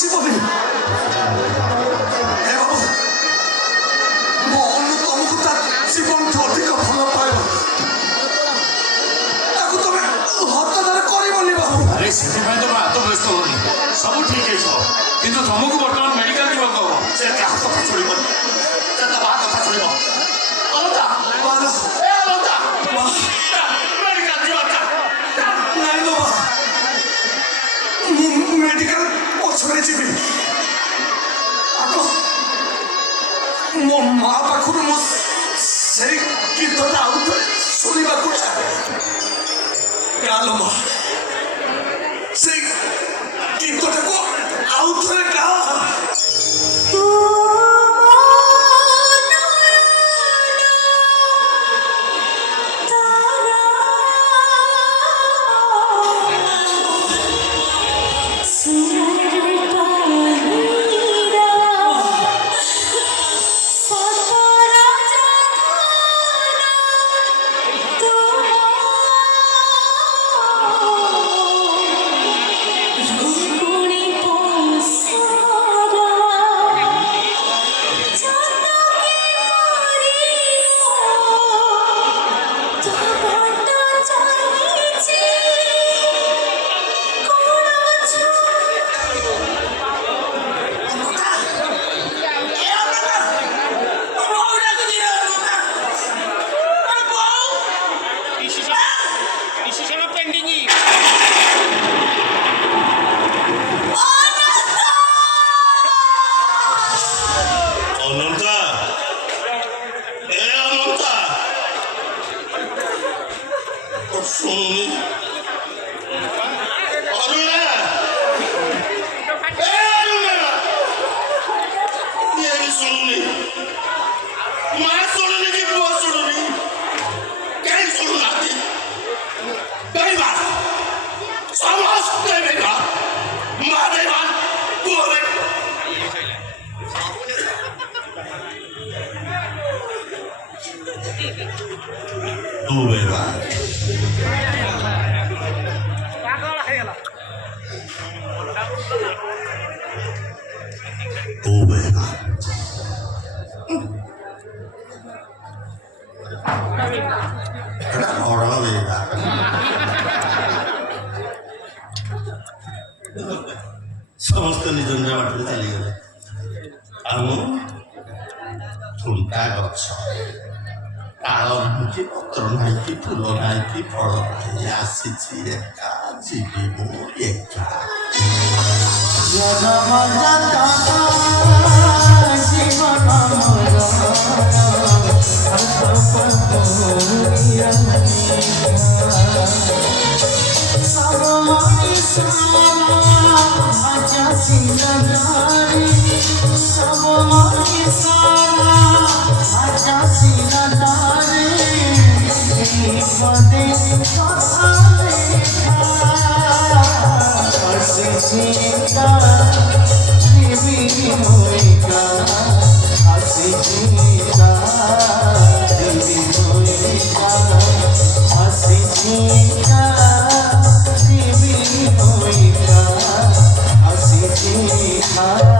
জীবনে ମୋ ଅନୁତମକୁ ତା ଜୀବନଠୁ ଅଧିକ ଭଲ ପାଇବ ତାକୁ ତମେ ହତ୍ୟାଧାର କରିବନି ବାବୁ। ଆରେ ସେଥିପାଇଁ ତମେ ହାତ ବ୍ୟସ୍ତ ହଉନି, ସବୁ ଠିକ ହେଇଯିବ। କିନ୍ତୁ ତମକୁ ବର୍ତ୍ତମାନ ମେଡିକାଲ ଯିବାକୁ ହବ। ସେ କାହା କଥା ଶୁଣିବନି, ସେ ତା ମା କଥା ଶୁଣିବ। ଅଲତା ବାଲ ଏ ଅଲତା ମେଡିକାଲ ଯିବା ନାଇଁ ବାବା, ମୁଁ ମେଡିକାଲ ପଛରେ ଯିବି। ଆଗ ମୋ ମା ପାଖରୁ ମୁଁ ସେଇ ଗୀତଟା ଆଉ ଥରେ ଶୁଣିବାକୁ ଚାହେଁ। ଗାଲ ମା, ସେଇ ଗୀତଟାକୁ ଆଉ ଥରେ ଗା। ସମସ୍ତେ ନିଜ ନିଜ ବାଟରେ ଚାଲିଗଲେ। ଆଉ ଥୁଣ୍ଟା ଗଛ, ତାଳ ନାହିଁ କି ପତ୍ର ନାହିଁ କି ଫୁଲ ନାହିଁ କି ଫଳ ନାହିଁ, ଆସିଛି ଏକା ଯିବି ମୁଁ ଏକା। Hãy subscribe cho kênh Ghiền Mì Gõ để không bỏ lỡ